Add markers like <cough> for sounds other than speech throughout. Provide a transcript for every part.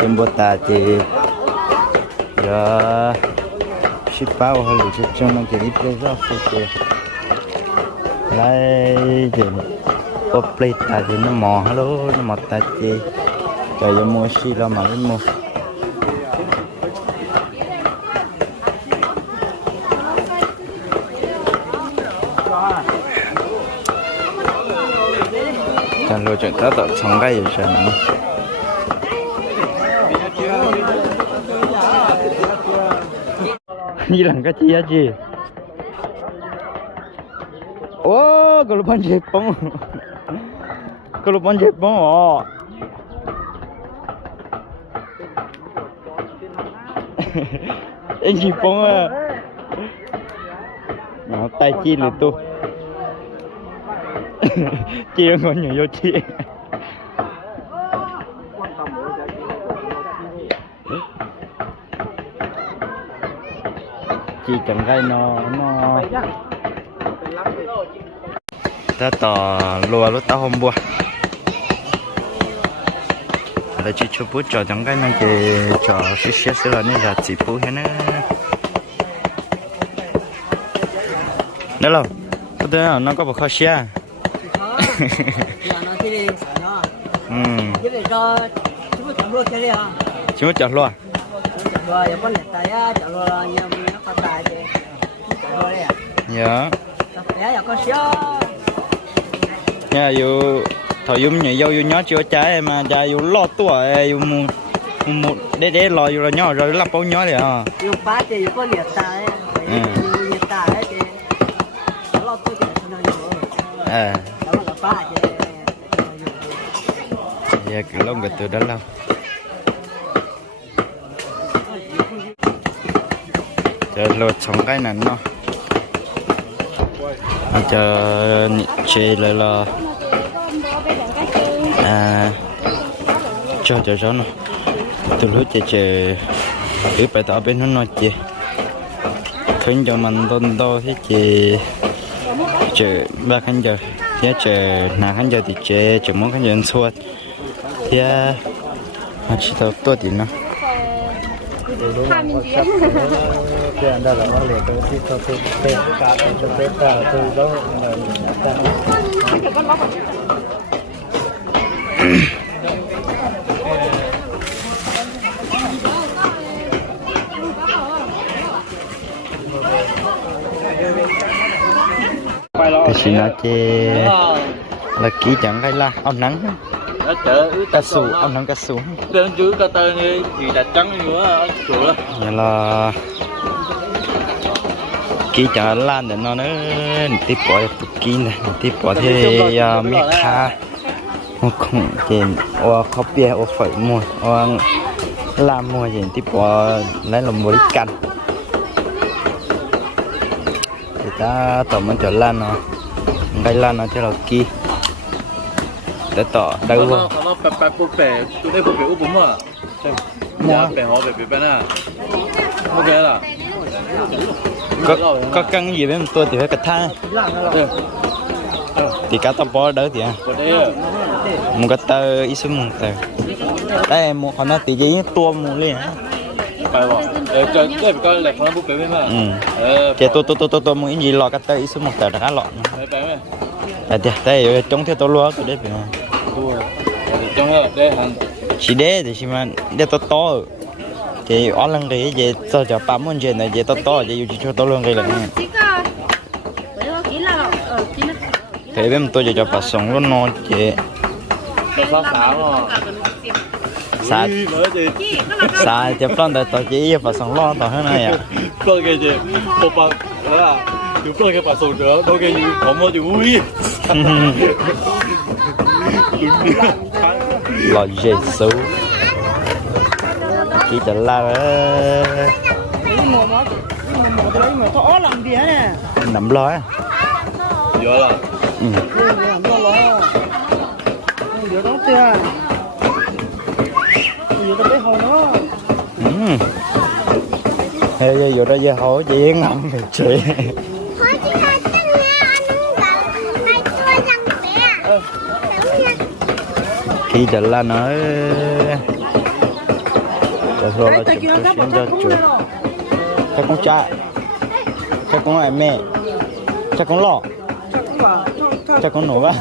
em bố ta thì giờ ship bao hay là chút trong nó chỉ ít lấy ra phụ thì ta thì nó mò hello nó mò ta thì trời giờ mua xí lo mà lên mua chẳng lo chuyện ta tạo xong cái gì sao nữa đi làm cái gì á chị ô cái lục bắn dẹp bóng cái lục bắn dẹp bóng à anh dẹp bóng à nó tay chi lửa tu chi nó còn nhiều vô chi chị cần cái nó nó ta tỏ lùa lúc ta hôm bùa là chỉ chụp bút cho chẳng cái này thì cho xí xí xí là nên là chỉ bút hết nữa đó là tôi thấy nó có một kho xe nó thế đi xài nó ừ thế để chúng tôi chọn luôn thế giờ con nhà dạ. Xíu nha, dù thời dùng nhảy dâu dù nhó chưa trái mà cha dù lo tuổi dù mu mu để để lo dù là nhỏ rồi lắp bao nhó đấy à. Dù ba thì dù có lẻ tay Ừ. dùng thì lo tuổi thì nó dùng à. Đó là ba thì dạ cái lông cái từ đó lâu chờ lột xong cái này nó À, chờ chê lại là à cho chờ cho nó từ lúc chờ chờ ở bài tập bên nó nói chị khuyên cho mình tôn đo thế chị chờ ba khán giờ thế chờ nào khán giờ thì chờ chờ muốn khán giờ suốt thế à chỉ tao tôi thì nó 看民 cái anh đó là nó liền tôi biết tôi tôi tôi cả tôi tôi tôi cả tôi đó là cái xin nói chê là kỹ chẳng hay là ông nắng. Cá sấu ông nắng cá sấu đơn chú cá tơ này thì đặt trắng nữa ông chủ là กี้จะล้านเดินนอนเอ้นติปอยปุกกี้นะติปอยที่เมฆาโอ้คงเจนโอ้เขาเปียโอ้ฝอยมวยโอ้ลามมวยเจนติปอยและลมบริกันเดี๋ยวต่อมันจะล้านเนาะไกลล้านเนาะที่เรากี้แต่ต่อได้ว่าเราแปะแปะปุ๊บแปะตัวได้ปุ๊บแปะอุ้มผมอะใช่ไหมแปะหอแปะแปะหน่ะโอเคละ ở chùa Vậy là kỹ chẳng lan để nó nữa tiếp bỏ kỹ này tiếp bỏ thì miếng kha nó không trên ô khó bia ô phải mua ô làm mua trên tiếp bỏ lấy là mua đi canh thì ta tổng mình trở lan nó cái lan nó cho là kỹ để tỏ đâu nó không nó bẹp bẹp bút bẻ tụi đây bút bẻ úp bún mà nhà bẻ họ bẻ bẻ bẻ nè ok là có có cân gì với tôi thì phải cắt thang được thì cá tao bó đỡ thì à còn đây một cái tơ ít số một tờ đây một họ nó tí gì tua một liền á phải không ờ cho đây phải coi lại con bút bẻ bẻ mà ừ ờ chỉ tôi tôi tôi tôi tôi muốn gì lò cái tơ ít số một tờ đã lọ bẻ bẻ mà à thì đây chống theo tôi luôn tôi đấy phải tua thì trong đó đây hàng chỉ để thì chỉ mà để tôi to thì ở lần cái gì cho cho ba mươi chuyện này gì tôi to thì chỉ cho tôi luôn cái là Chỉ có Vậy thôi, chỉ là ở chỉ là thế bên tôi cho bà sống luôn nó chị. Sao xa mới gì xa cho con tôi tôi chỉ bà sống lo tôi hơn này à. Plug cái gì bộ bằng đó là cứ plug cái bà sầu nữa đâu cái gì có một chữ ui lo dễ xấu chỉ cho la lấy mùa mà mùa mùa tôi lấy mùa thỏ làm gì nè nắm lo á. Nhớ là. Ừ. lo giờ đóng tiền giờ tôi lấy hồi nó Ừ. Thế vô đó giờ hỏi chị ngâm thì chị. Chỉ khi trở là nó chả thua là kia tôi xin bạn cho chắc cũng rồi. cha chắc cũng lại mẹ. Chắc cũng lọ. Chắc cũng là- nổ ba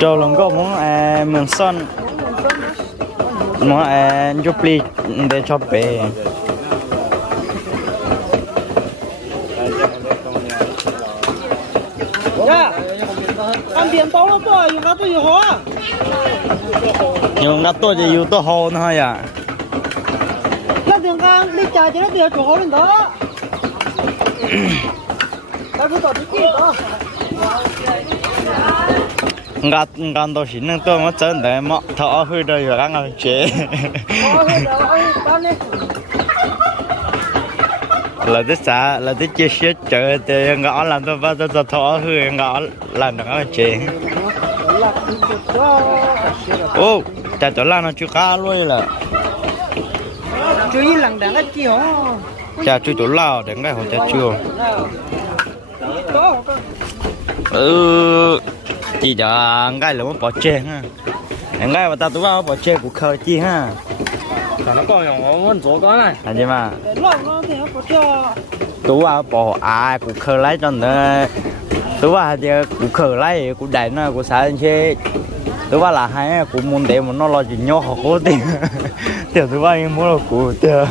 cho lần có muốn à mường son muốn à giúp đi để cho bé Dạ. Ăn điểm tố nó to, dùng nó to nhiều hóa. Nhưng đã tôi thì yêu tôi hồ nữa thôi à Nó đường ngang đi chạy cho nó tiền chủ hóa lên đó. Đã cứ đi kia đó. ngã ngã tôi chỉ nên tôi mới chân để mà thọ hư rồi rồi ăn ăn chế <laughs> là thế xã là thế chia sẻ chờ thì ngõ làm tôi bắt tôi thọ hư ngõ làm được ăn chế โอ้แต่ตัวล่างน่ะจุก้าเลยล่ะจุยหลังแดงก็จี๋อจะจุยตัวล่าแดงก็หัวจะจิ๋วเออจีจังก็เลยม่นปอดเจงฮะดังก็ว่าตาตัวว่าปอดเจกูเคยจีฮะแต่แล้วก็อย่างวันจัวก็ไงอันนี้มาตัวว่าปอดอากูเคาไล่จนเลย Chả cái chả chả muốn muốn lòng nó thì thì của khơi lấy của đại nó của xã anh chế tụi vào là hai của môn để mà nó lo chuyện nhỏ họ cố tiền tiền tụi vào muốn là của tiền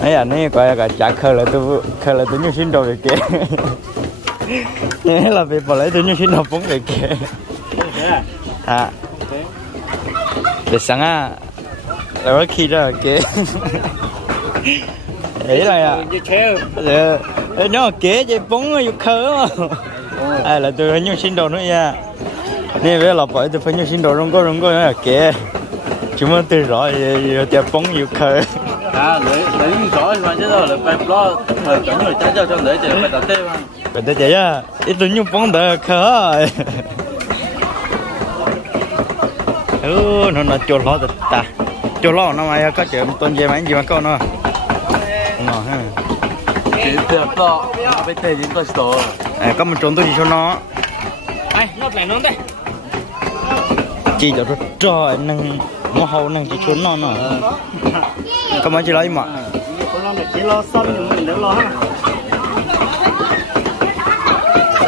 ấy à này coi cả trả khơi là tụi khơi là tụi nhau xin đồ về kia <laughs> Thế là vì bỏ lấy tụi nhau xin đồ bóng về kia à. Để sáng à. Rồi khi đó kia <laughs> ấy là à như Ê, nó kế chơi bóng khờ mà. À là tôi nhiều xin đồ nữa nha. Nè về là bởi tôi phải nhiều xin đồ rong có rong có là kế. Chúng mình từ rõ chơi bóng nhiều khờ. à lấy lấy gió mà chứ đâu là phải lo thời cảnh người cha cho cho lấy thì phải tên mà Vậy tôi chạy á, ít tôi nhiều bóng đỡ khờ. Ừ, nó nó cho lo ta. Cho lo nó mà có chuyện về mà gì mà có nó. Nó được đó bây giờ chúng tôi store À, có một trốn tôi chỉ cho nó. ai nó lại nó đây. Chỉ cho nó trời nâng nó hậu nâng chỉ trốn nó nó có mấy chỉ lấy mà. Có lo này chỉ lo xong nhưng mình đỡ lo ha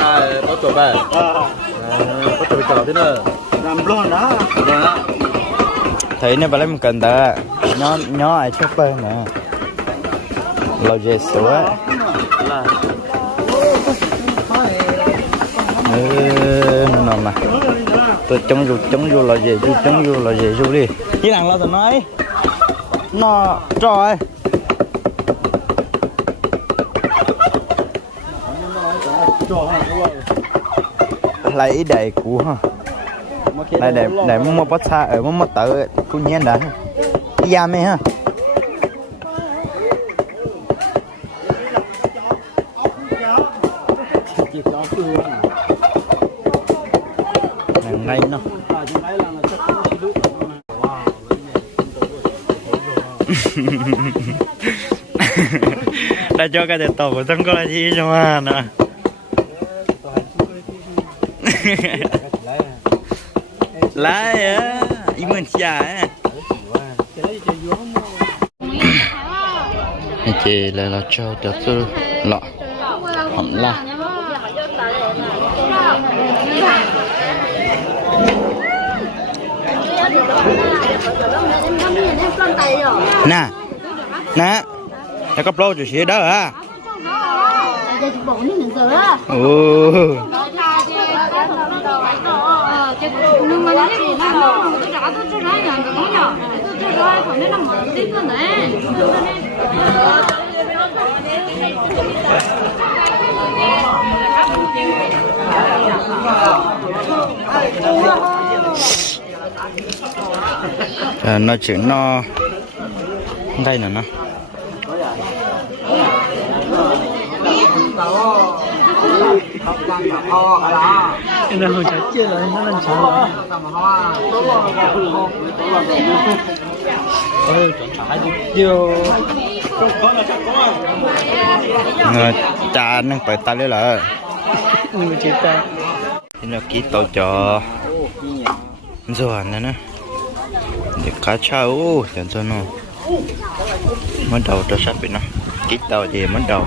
à có bài à có tổ trò thế nữa làm lo đó thấy nếu bà lấy một cần ta. Nhỏ nhỏ ai chốt tên nữa lo dễ sửa là ừ Ờ, nó mà, tôi chống vô chống vô là gì chứ, chống vô là gì chú đi. Chỉ làm lo tao nói, nó, trời lấy đầy cũ ha, lấy để đầy mua bát xa ở ờ, mua mất tự cũng nhiên đã ra mẹ, ha chỉ có từ ngày nay nó à chúng ta làm là chắc có chỉ lúc đã cho cái tàu của tâm có gì cho mà nè. <laughs> Lại á ý mình xả á. Chị là là cho cho tôi lọ hỏng la nè. Nè Ừ. Ờ, nó có pro chủ đó à ừ. Nhưng mà cái gì nó nó đã tôi chưa nói nhận được nó nhỏ tôi chưa nói còn nếu là mở tiếp nữa này à, nó chỉ nó đây nè nó nó không chả chia rồi nó làm sao ơi chọn trái đi tiêu Ngờ, cha nâng phải ta lên là nhưng mà chỉ ta thì nó ký tàu cho rồi nè nè để cá chao chẳng cho nó mất đầu cho sắp bị nó ký tàu gì mất đầu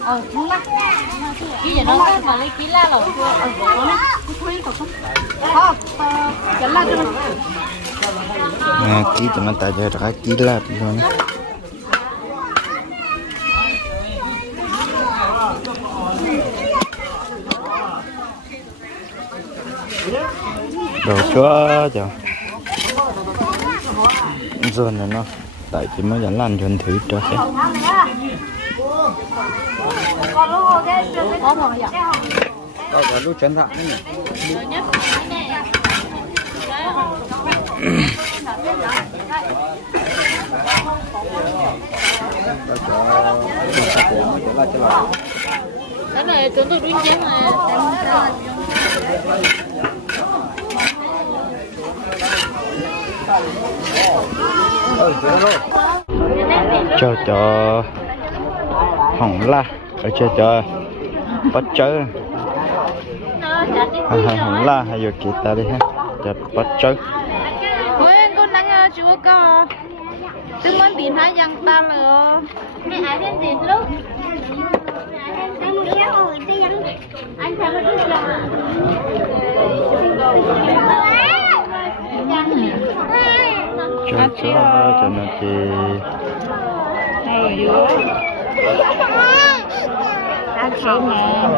ờ không làm cái gì đó mà lấy ký la rồi ờ đó cái cứ không không cái la cho nó à, ký cho nó tại giờ ra ký lạt luôn. Đồ chúa cho giờ này nó tại chỉ mới dẫn làm cho anh thử cho xem đó là lúc chân thẳng này đó cho cái của nó trở lại trở lại cái này chúng tôi đun chén này ừ thế cho cho hỏng la. Ở cho cho bắt hay hỏng la. Hay vô kita đi ha. Cho bắt chớ. Ôi con đang chúa có tôi muốn tìm hai dòng ta nữa mẹ ai đến gì lúc? Anh thấy nó rất là cho cho cho nó chị รักใช้แมว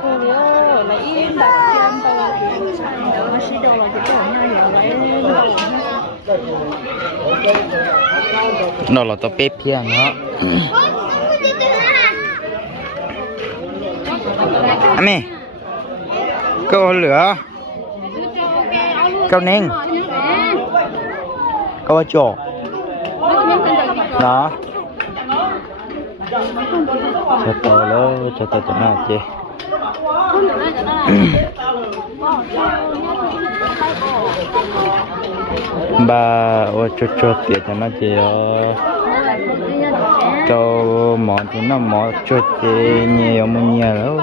โอ้ยละอีนแบบเยี่ยมไปเดี๋ยวชิโดเราจะโดนหน้าอาไว้เล่นนอเราตัวเป๊ะเพียงเนาะอเมก็เหลือก็เน่งก็ว่จบเนาะ cho tao lỡ cho tao cho nó chị? Ba ô cho cho tiền cho nó chị ơi cho mỏ thì nó mỏ cho chị nhiều mà nhiều đâu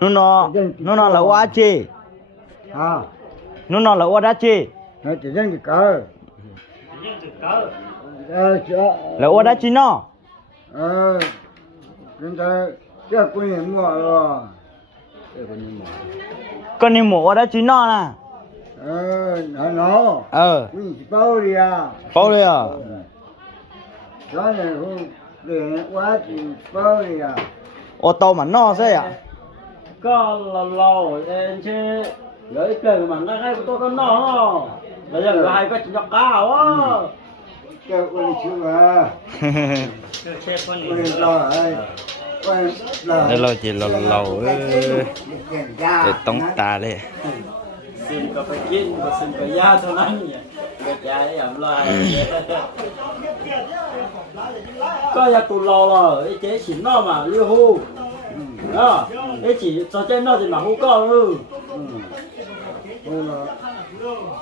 nó nó nó là quá chị. À nó nó là quá đã chị nó chỉ dân cái cờ ờ là quá đã chị nó ờ chúng ta chưa có nhiều mua rồi. Con đi mổ đã chị nó nè. Ờ nó nó. Ờ. Bao đi à. Bao đi à? Đó là không để quá thì bao đi à. Ô tô mà nó thế à có là lâu em chứ lấy tiền mà hay của tôi có nó bây giờ có hai cái chuyện cao á có đi chưa à <laughs> lo lo đây là chị lâu lâu để tống ta đấy. Xin có phải chín và xin có giá cho nó nhỉ. Cái trái ẩm lại có nhà tù lâu rồi cái chế chỉ nó mà lưu hu. Đó. Cái chỉ cho trên nó thì mà hu có ừ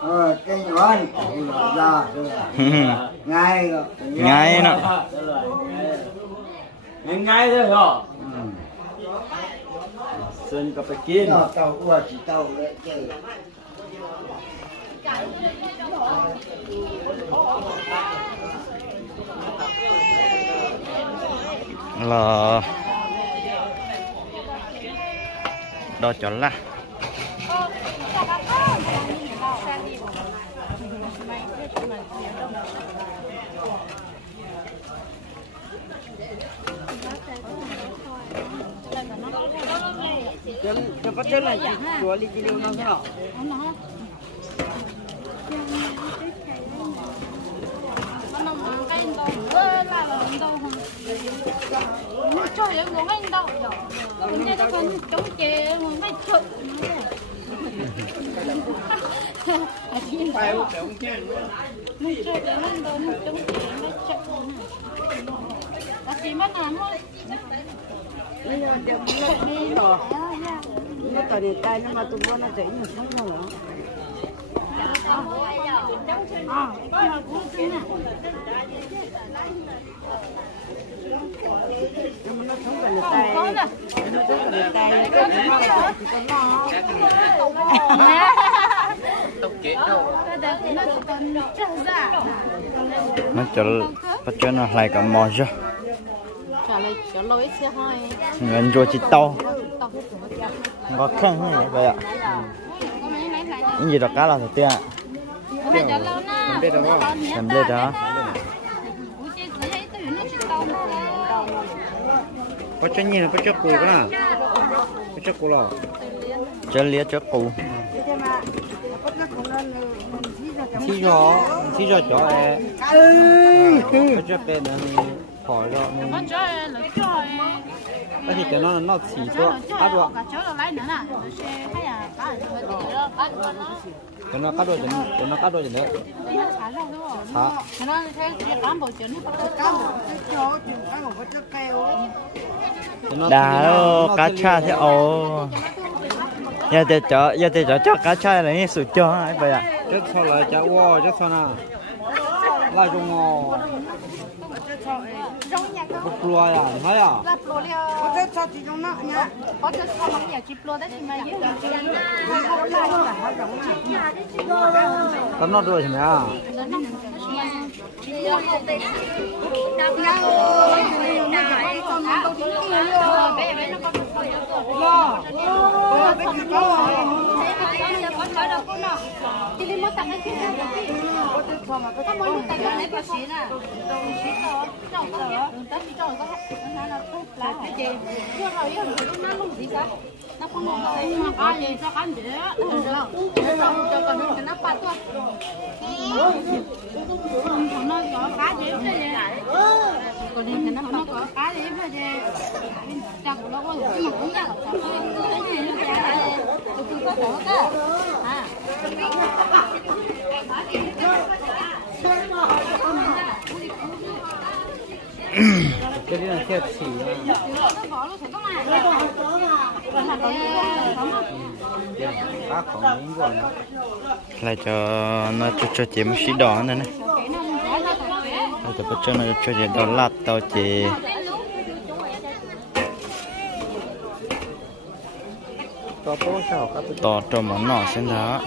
ờ cái nhỏ này <laughs> ngay rồi. Ngay nó ngay ngay thôi hả? Xin có phải chín tao tao qua chỉ tao đấy là đó cho là chân cho bắt chân gì chúa đi đi đâu nó nào cho những người anh đậu rồi nghe cái phần chống chế mình phải chụp phải mình chơi cái mình đâu mình chống chế mình chụp là gì mà làm thôi giờ muốn nó đi rồi nó tao đi tay nó mà tụi nó chạy nó sống rồi. À này cũng thế mà nó sống tại tay. nè. Nó sống tại tay. Nó nó cho bắt cho nó lại cả mò cho ngân cho chỉ tao có khen hay vậy ạ. Những gì đó cá là thật tiền làm đây đó. Có cho nhìn có cho cù cái nào có cho cù lò. Cho lia cho cụ xí gió xí gió cho em có cho bên này khỏi rồi con chơi là chơi có thể cho nó nó xỉ to bắt được cả chỗ là lấy nữa nè. Xe hay là cả cái gì đó bắt nó. Cho nó cắt đôi cho cho nó cắt đôi cho nữa thả ra đúng không? Thả cho nó thấy cái cán bộ chuẩn nó bắt cá một cái chó chừng cá một cái keo cho nó đà đó cá cha thế ồ giờ để cho giờ để cho cho cá cha là như sụt cho ấy vậy ạ chết sau lại chả qua chết sau nào lại trong ngò bút lùa à không có là pro liao có cái sao thì trong nó nha có cái sao mà nhà chip pro đấy thì mà những cái tao nó gì à nó không có cái mà có gì cho cán dễ được không cho cần cho nó bắt thôi nó có cá dễ thế còn nên nó nó có cá dễ thế thì chắc có cái mà cũng chắc là cái gì nó cái có đó cơ cái này là thiệt xỉ cá nữa lại cho nó cho cho chị một xí đỏ nữa này. Lại cho cho nó cho chị đỏ lạt tao chị. To to sao cá to cho món nọ xem đó.